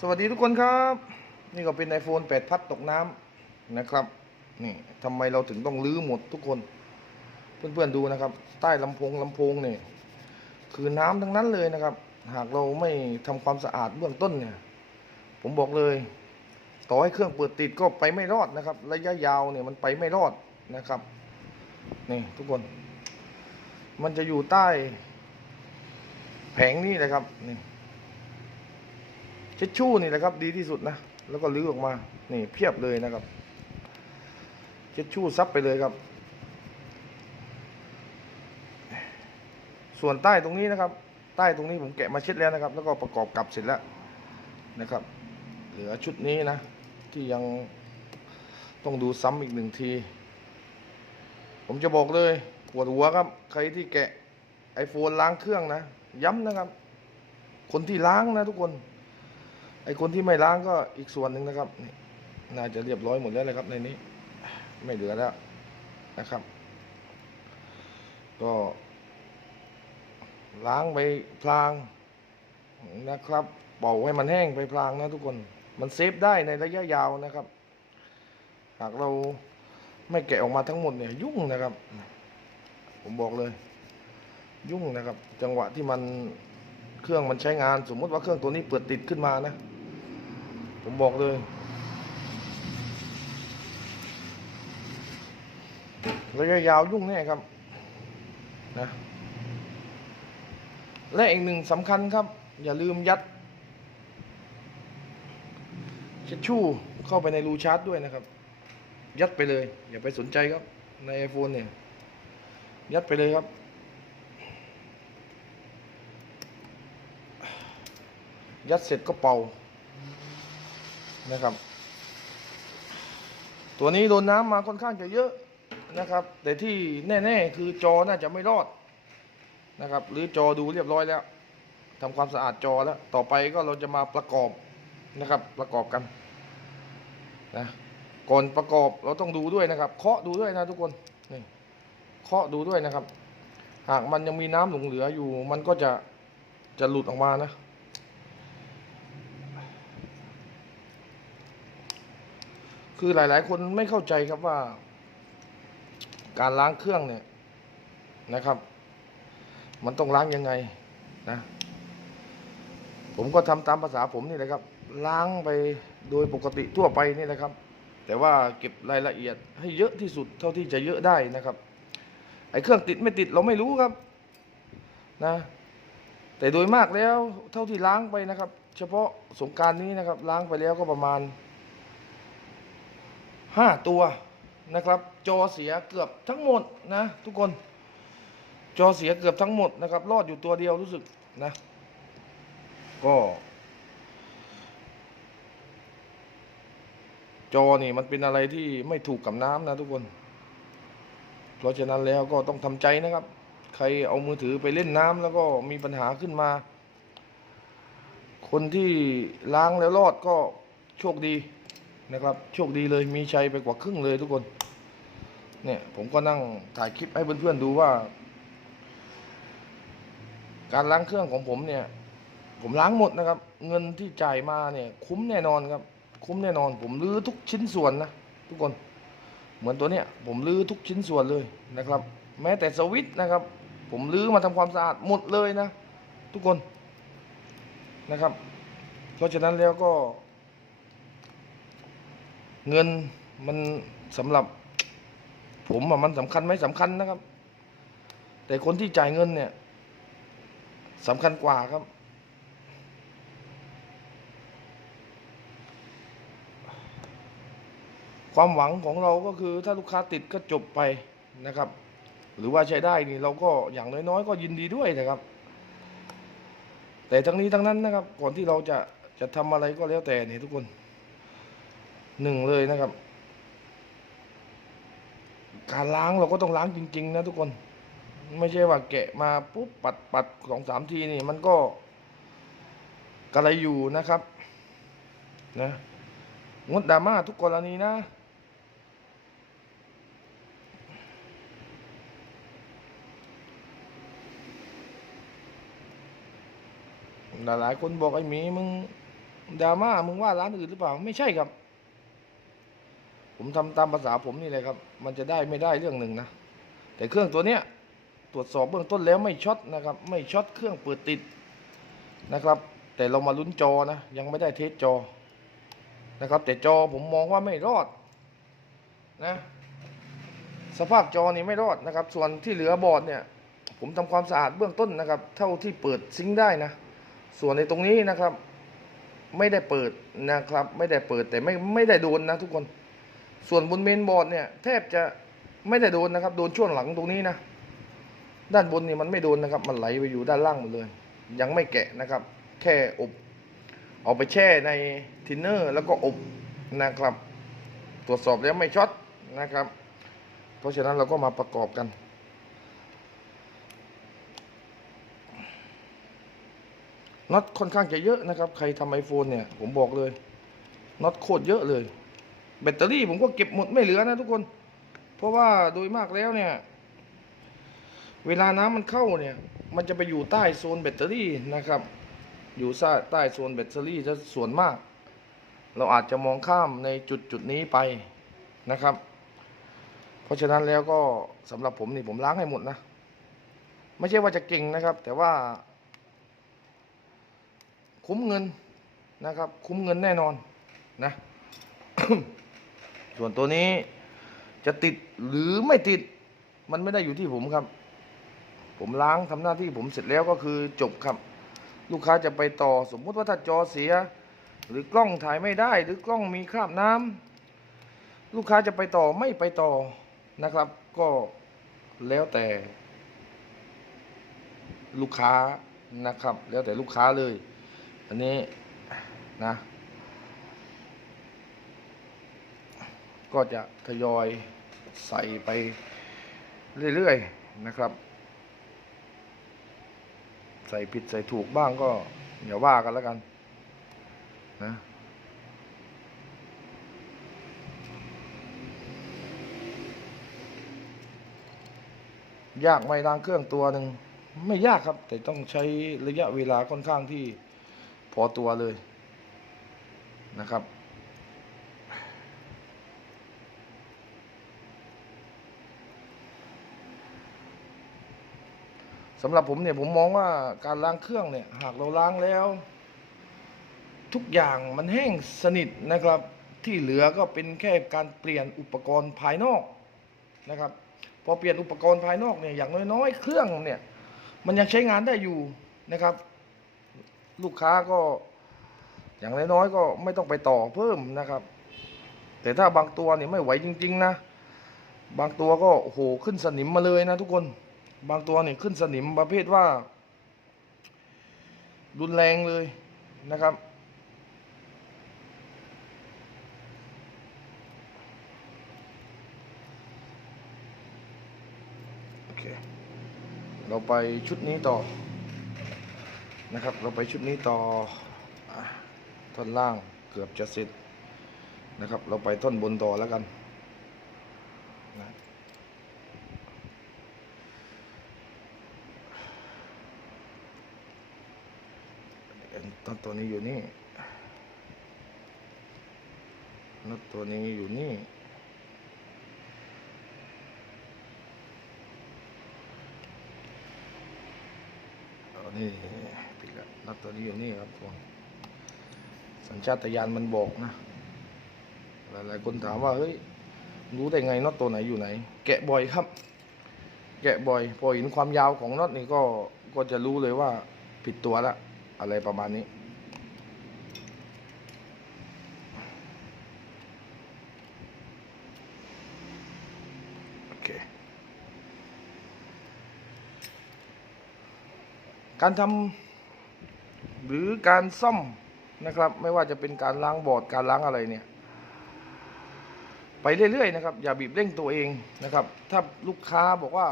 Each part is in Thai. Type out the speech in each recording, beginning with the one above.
สวัสดีทุกคนครับ นี่ก็เป็น iPhone 8 พัดตกน้ำนะครับนี่ทำไมเราถึงต้องลื้อหมดทุกคน เพื่อนๆดูนะครับ ใต้ลำโพงลำโพงเนี่ยคือน้ำทั้งนั้นเลยนะครับ หากเราไม่ทำความสะอาดเบื้องต้นเนี่ย ผมบอกเลย ต่อให้เครื่องเปิดติดก็ไปไม่รอดนะครับ ระยะยาวเนี่ยมันไปไม่รอดนะครับนี่ทุกคน มันจะอยู่ใต้ แผงนี่เลยครับนี่ เช็ดชู่นี่แหละครับ ดีที่สุดนะ แล้วก็ลื้อออกมา นี่เพียบเลยนะครับ เช็ดชู่ซับไปเลยครับ ส่วนใต้ตรงนี้นะครับ ใต้ตรงนี้ผมแกะมาเช็ดแล้วนะครับ แล้วก็ประกอบกลับเสร็จแล้วนะครับ เหลือชุดนี้นะ ที่ยังต้องดูซ้ำอีกหนึ่งที ผมจะบอกเลยปวดหัวครับ ใครที่แกะไอโฟนล้างเครื่องนะ ย้ำนะครับ คนที่ล้างนะทุกคน ไอคนที่ไม่ล้างก็อีกส่วนหนึ่งนะครับนี่น่าจะเรียบร้อยหมดแล้วเลยครับในนี้ ไม่เหลือแล้วนะครับ ก็ล้างไปพลางนะครับเป่าให้มันแห้งไปพลางนะทุกคน มันเซฟได้ในระยะยาวนะครับ หากเราไม่แกะออกมาทั้งหมดเนี่ยยุ่งนะครับ ผมบอกเลย ยุ่งนะครับ จังหวะที่มันเครื่องมันใช้งาน สมมติว่าเครื่องตัวนี้เปิดติดขึ้นมานะ ผมบอกเลยระยะยาวยุ่งแน่ครับนะและอีกหนึ่งสำคัญครับ อย่าลืมยัดเช็ดชู่เข้าไปในรูชาร์จด้วยนะครับ ยัดไปเลย อย่าไปสนใจครับ ใน iPhone เนี่ย ยัดไปเลยครับ ยัดเสร็จก็เป่า นะครับ ตัวนี้โดนน้ำมาค่อนข้างจะเยอะนะครับ แต่ที่แน่ๆคือจอน่าจะไม่รอดนะครับ หรือจอดูเรียบร้อยแล้วทำความสะอาดจอแล้ว ต่อไปก็เราจะมาประกอบนะครับ ประกอบกันนะก่อนประกอบเราต้องดูด้วยนะครับ เคาะดูด้วยนะทุกคนนี่เคาะดูด้วยนะครับ หากมันยังมีน้ำหลงเหลืออยู่ มันก็จะจะหลุดออกมานะ คือหลาย ๆ คนไม่เข้าใจครับว่า การล้างเครื่องเนี่ยนะครับ มันต้องล้างยังไงนะ ผมก็ทำตามภาษาผมนี่แหละครับ ล้างไปโดยปกติทั่วไปนี่แหละครับ แต่ว่าเก็บรายละเอียดให้เยอะที่สุดเท่าที่จะเยอะได้นะครับไอ้เครื่องติดไม่ติดเราไม่รู้ครับนะ แต่โดยมากแล้วเท่าที่ล้างไปนะครับ เฉพาะสงการนี้นะครับ ล้างไปแล้วก็ประมาณ ห้าตัวนะครับ จอเสียเกือบทั้งหมดนะ ทุกคน จอเสียเกือบทั้งหมดนะครับ รอดอยู่ตัวเดียวรู้สึกนะ ก็ จอนี่มันเป็นอะไรที่ไม่ถูกกับน้ำนะทุกคน เพราะฉะนั้นแล้วก็ต้องทำใจนะครับ ใครเอามือถือไปเล่นน้ำแล้วก็มีปัญหาขึ้นมา คนที่ล้างแล้วรอดก็โชคดี นะครับโชคดีเลยมีชัยไปกว่าครึ่งเลยทุกคน เนี่ยผมก็นั่งถ่ายคลิปให้เพื่อนๆดูว่า การล้างเครื่องของผมเนี่ย ผมล้างหมดนะครับ เงินที่จ่ายมาเนี่ย คุ้มแน่นอนครับ คุ้มแน่นอน ผมรื้อทุกชิ้นส่วนนะทุกคน เหมือนตัวเนี้ยผมรื้อทุกชิ้นส่วนเลยนะครับ แม้แต่สวิตนะครับ ผมรื้อมาทำความสะอาดหมดเลยนะ ทุกคนนะครับ เพราะฉะนั้นแล้วก็ เงินมันสำหรับ ผมอะมันสำคัญไหมสำคัญนะครับ แต่คนที่จ่ายเงินเนี่ยสำคัญกว่าครับ ความหวังของเราก็คือถ้าลูกค้าติดก็จบไปนะครับ หรือว่าใช้ได้นี่เราก็อย่างน้อยๆ ก็ยินดีด้วยนะครับ แต่ทั้งนี้ทั้งนั้นนะครับ ก่อนที่เราจะจะทำอะไรก็แล้วแต่เนี่ยทุกคน หนึ่งเลยนะครับ การล้างเราก็ต้องล้างจริง ๆ นะทุกคน ไม่ใช่ว่าแกะมาปุ๊บปัดปัดสองสามทีนี่ มันก็กระไรอยู่นะครับ นะงดดราม่าทุกกรณีนะหลายคนบอกไอ้หมีมึงดราม่ามึงว่าร้านอื่นหรือเปล่า ไม่ใช่ครับ ผมทำตามภาษาผมนี่เลยครับ มันจะได้ไม่ได้เรื่องหนึ่งนะ แต่เครื่องตัวเนี้ยตรวจสอบเบื้องต้นแล้วไม่ช็อตนะครับ ไม่ช็อตเครื่องเปิดติดนะครับ แต่เรามาลุ้นจอนะ ยังไม่ได้เทสจอนะครับ แต่จอผมมองว่าไม่รอดนะ สภาพจอนี่ไม่รอดนะครับ ส่วนที่เหลือบอร์ดเนี่ย ผมทำความสะอาดเบื้องต้นนะครับ เท่าที่เปิดซิงได้นะ ส่วนในตรงนี้นะครับ ไม่ได้เปิดนะครับ ไม่ได้เปิดแต่ไม่ไม่ได้โดนนะทุกคน ส่วนบนเมนบอร์ดเนี่ยแทบจะไม่ได้โดนนะครับ โดนช่วงหลังตรงนี้นะ ด้านบนนี่มันไม่โดนนะครับ มันไหลไปอยู่ด้านล่างหมดเลย ยังไม่แกะนะครับ แค่อบเอาไปแช่ในทินเนอร์แล้วก็อบนะครับ ตรวจสอบแล้วไม่ช็อตนะครับ เพราะฉะนั้นเราก็มาประกอบกันน็อตค่อนข้างจะเยอะนะครับ ใครทำไอโฟนเนี่ย ผมบอกเลยน็อตโคตรเยอะเลย แบตเตอรี่ผมก็เก็บหมดไม่เหลือนะทุกคน เพราะว่าโดยมากแล้วเนี่ย เวลาน้ำมันเข้าเนี่ย มันจะไปอยู่ใต้โซนแบตเตอรี่นะครับ อยู่ใต้โซนแบตเตอรี่จะส่วนมาก เราอาจจะมองข้ามในจุดจุดนี้ไปนะครับ เพราะฉะนั้นแล้วก็สำหรับผมนี่ผมล้างให้หมดนะไม่ใช่ว่าจะเก่งนะครับ แต่ว่า คุ้มเงินนะครับ คุ้มเงินแน่นอนนะ ส่วนตัวนี้จะติดหรือไม่ติดมันไม่ได้อยู่ที่ผมครับ ผมล้างทำหน้าที่ผมเสร็จแล้วก็คือจบครับ ลูกค้าจะไปต่อสมมุติว่าถ้าจอเสีย หรือกล้องถ่ายไม่ได้ หรือกล้องมีคราบน้ำลูกค้าจะไปต่อไม่ไปต่อนะครับ ก็แล้วแต่ ลูกค้านะครับ แล้วแต่ลูกค้าเลย อันนี้นะ ก็จะทยอยใส่ไปเรื่อยๆนะครับ ใส่ผิดใส่ถูกบ้างก็อย่าว่ากันแล้วกันนะยากไหมล้างเครื่องตัวหนึ่งไม่ยากครับ แต่ต้องใช้ระยะเวลาค่อนข้างที่พอตัวเลยนะครับ สำหรับผมเนี่ยผมมองว่าการล้างเครื่องเนี่ยหากเราล้างแล้ว ทุกอย่างมันแห้งสนิทนะครับ ที่เหลือก็เป็นแค่การเปลี่ยนอุปกรณ์ภายนอกนะครับ พอเปลี่ยนอุปกรณ์ภายนอกเนี่ยอย่างน้อยๆ เครื่องเนี่ยมันยังใช้งานได้อยู่นะครับ ลูกค้าก็อย่างน้อยๆก็ไม่ต้องไปต่อเพิ่มนะครับ แต่ถ้าบางตัวเนี่ยไม่ไหวจริง ๆ นะ บางตัวก็โอ้โหขึ้นสนิมมาเลยนะทุกคน บางตัวเนี่ยขึ้นสนิมประเภทว่า รุนแรงเลยนะครับ โอเค เราไปชุดนี้ต่อนะครับ เราไปชุดนี้ต่อท่อนล่างเกือบจะเสร็จนะครับ เราไปท่อนบนต่อแล้วกันนะ เอ็นต้นตัวนี้อยู่นี่น็อตตัวนี้อยู่นี่ เอานี่ปิดล้วน็อตตัวนี้อยู่นี่ครับทุกคนสัญชาตญาณมันบอกนะ หลายๆคนถามว่าเฮ้ยรู้ได้ไงน็อตตัวไหนอยู่ไหน แกะบ่อยครับ แกะบ่อย พอเห็นความยาวของน็อตนี่ก็ก็จะรู้เลยว่าผิดตัวละ อะไรประมาณนี้ โอเค การทำหรือการซ่อมนะครับ ไม่ว่าจะเป็นการล้างบอร์ดการล้างอะไรเนี่ย ไปเรื่อยๆนะครับ อย่าบีบเร่งตัวเองนะครับ ถ้าลูกค้าบอกว่า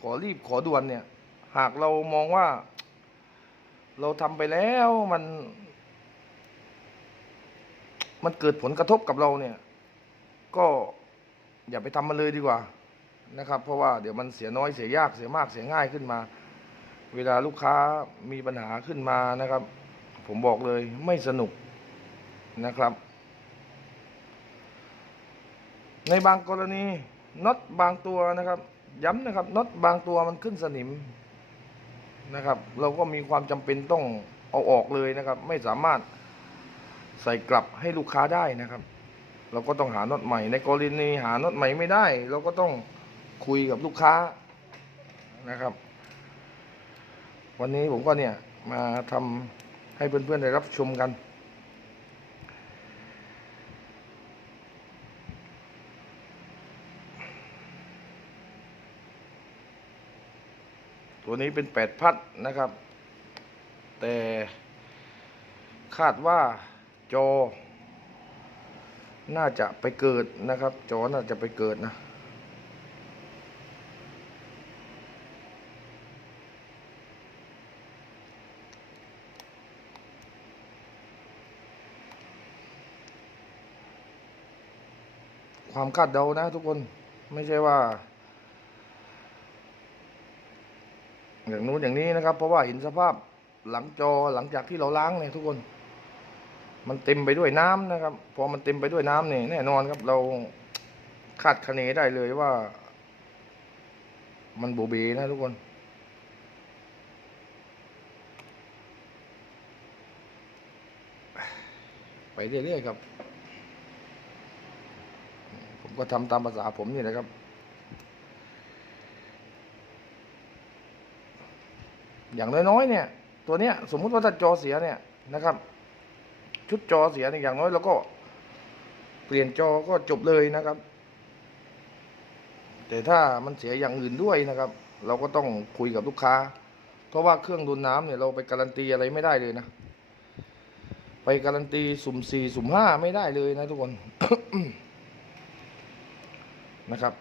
ขอรีบขอด่วนเนี่ย หากเรามองว่า เราทำไปแล้วมัน มันเกิดผลกระทบกับเราเนี่ย ก็อย่าไปทำมันเลยดีกว่านะครับ เพราะว่าเดี๋ยวมันเสียน้อยเสียยากเสียมากเสียง่ายขึ้นมา เวลาลูกค้ามีปัญหาขึ้นมานะครับ ผมบอกเลยไม่สนุกนะครับ ในบางกรณีน็อตบางตัวนะครับ ย้ำนะครับน็อตบางตัวมันขึ้นสนิม นะครับ เราก็มีความจำเป็นต้องเอาออกเลยนะครับ ไม่สามารถใส่กลับให้ลูกค้าได้นะครับ เราก็ต้องหาน็อตใหม่ ในกรณีหาน็อตใหม่ไม่ได้ เราก็ต้องคุยกับลูกค้านะครับ วันนี้ผมก็เนี่ยมาทำให้เพื่อนๆได้รับชมกัน ตัวนี้เป็นแปดพัดนะครับ แต่คาดว่าจอ น่าจะไปเกิดนะครับ จอน่าจะไปเกิดนะความคาดเดานะทุกคนไม่ใช่ว่า อย่างนู้นอย่างนี้นะครับ เพราะว่าเห็นสภาพหลังจอหลังจากที่เราล้างเนี่ยทุกคน มันเต็มไปด้วยน้ำนะครับ พอมันเต็มไปด้วยน้ำเนี่ยแน่นอนครับเราคาดคะเนได้เลยว่า มันโบเบนะทุกคนไปเรื่อยๆครับ ผมก็ทำตามภาษาผมนี่แหละครับ อย่างน้อยๆเนี่ย ตัวเนี้ยสมมุติว่าถ้าจอเสียเนี่ยนะครับ ชุดจอเสียเนี่ยอย่างน้อยเราก็เปลี่ยนจอก็จบเลยนะครับ แต่ถ้ามันเสียอย่างอื่นด้วยนะครับ เราก็ต้องคุยกับลูกค้า เพราะว่าเครื่องดูดน้ำเนี่ยเราไปการันตีอะไรไม่ได้เลยนะ ไปการันตีสุ่มสี่สุ่มห้าไม่ได้เลยนะทุกคนนะครับ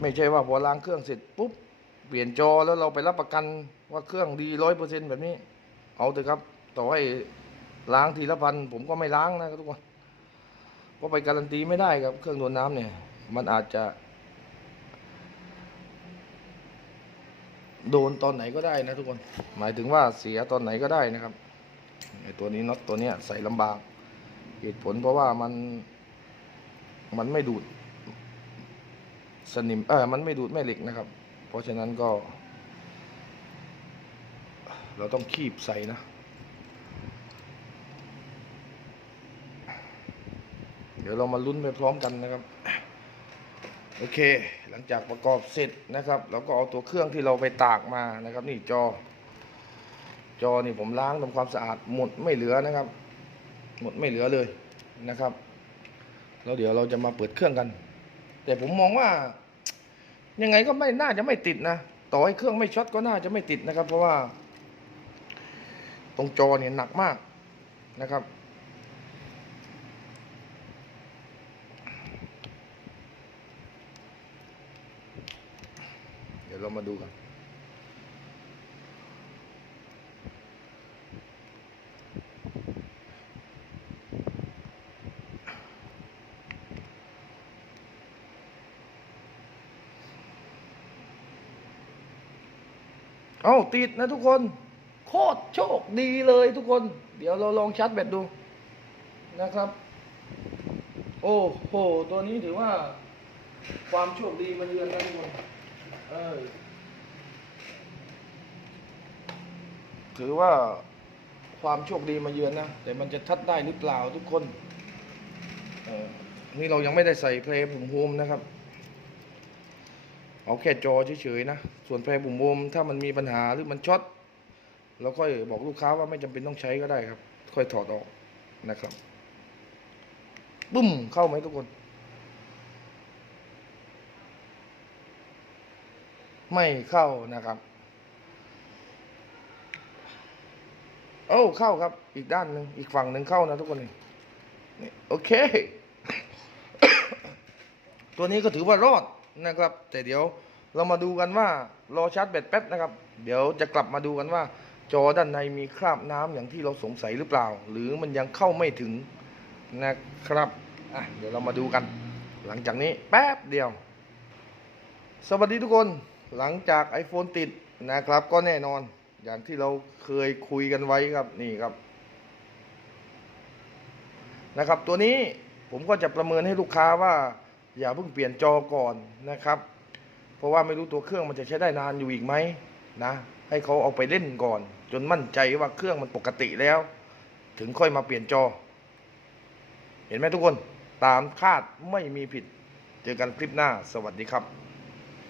ไม่ใช่ว่าพอล้างเครื่องเสร็จปุ๊บเปลี่ยนจอแล้วเราไปรับประกันว่าเครื่องดีร้อยเปอร์เซ็นแบบนี้ เอาเถอะครับ ต่อให้ล้างทีละพันผมก็ไม่ล้างนะครับทุกคนก็ไปการันตีไม่ได้ครับ เครื่องโดนน้ำเนี่ย มันอาจจะ โดนตอนไหนก็ได้นะทุกคน หมายถึงว่าเสียตอนไหนก็ได้นะครับไอตัวนี้น็อตตัวเนี้ยใส่ลำบากเหตุผลเพราะว่ามันมันไม่ดูด สนิมเออมันไม่ดูดแม่เหล็กนะครับ เพราะฉะนั้นก็ เราต้องคีบใส่นะ เดี๋ยวเรามาลุ้นไปพร้อมกันนะครับ โอเค หลังจากประกอบเสร็จนะครับเราก็เอาตัวเครื่องที่เราไปตากมานะครับ นี่จอ จอนี่ผมล้างทำความสะอาดหมดไม่เหลือนะครับ หมดไม่เหลือเลยนะครับแล้วเดี๋ยวเราจะมาเปิดเครื่องกัน แต่ผมมองว่า ยังไงก็ไม่น่าจะไม่ติดนะ ต่อให้เครื่องไม่ช็อตก็น่าจะไม่ติดนะครับ เพราะว่า ตรงจอเนี่ยหนักมากนะครับเดี๋ยวเรามาดูกัน เอาติดนะทุกคน โคตรโชคดีเลยทุกคน เดี๋ยวเราลองชาร์จแบตดูนะครับ โอ้โห ตัวนี้ถือว่า ความโชคดีมาเยือนนะทุกคน เออ ถือว่าความโชคดีมาเยือนนะ แต่มันจะทัดได้หรือเปล่าทุกคน เออนี่เรายังไม่ได้ใส่เพลย์ผมโฮมนะครับ เอาแค่จอเฉยๆนะ ส่วนแพรบุ่มโมมถ้ามันมีปัญหาหรือมันช็อตเราค่อยบอกลูกค้าว่าไม่จำเป็นต้องใช้ก็ได้ครับ ค่อยถอดออกนะครับบึ้มเข้าไหมทุกคน ไม่เข้านะครับโอ้เข้าครับ อีกด้านหนึ่งอีกฝั่งหนึ่งเข้านะทุกคนนี่นี่โอเค ตัวนี้ก็ถือว่ารอดนะครับ แต่เดี๋ยว เรามาดูกันว่ารอชาร์จแบตแป๊บนะครับ เดี๋ยวจะกลับมาดูกันว่า จอด้านในมีคราบน้ำอย่างที่เราสงสัยหรือเปล่า หรือมันยังเข้าไม่ถึงนะครับอะเดี๋ยวเรามาดูกัน หลังจากนี้แป๊บเดียว สวัสดีทุกคนหลังจาก iPhone ติดนะครับ ก็แน่นอนอย่างที่เราเคยคุยกันไว้ครับนี่ครับนะครับตัวนี้ผมก็จะประเมินให้ลูกค้าว่า อย่าเพิ่งเปลี่ยนจอก่อนนะครับ เพราะว่าไม่รู้ตัวเครื่องมันจะใช้ได้นานอยู่อีกไหมนะ ให้เขาเอาไปเล่นก่อน จนมั่นใจว่าเครื่องมันปกติแล้ว ถึงค่อยมาเปลี่ยนจอ เห็นไหมทุกคนตามคาดไม่มีผิด เจอกันคลิปหน้าสวัสดีครับ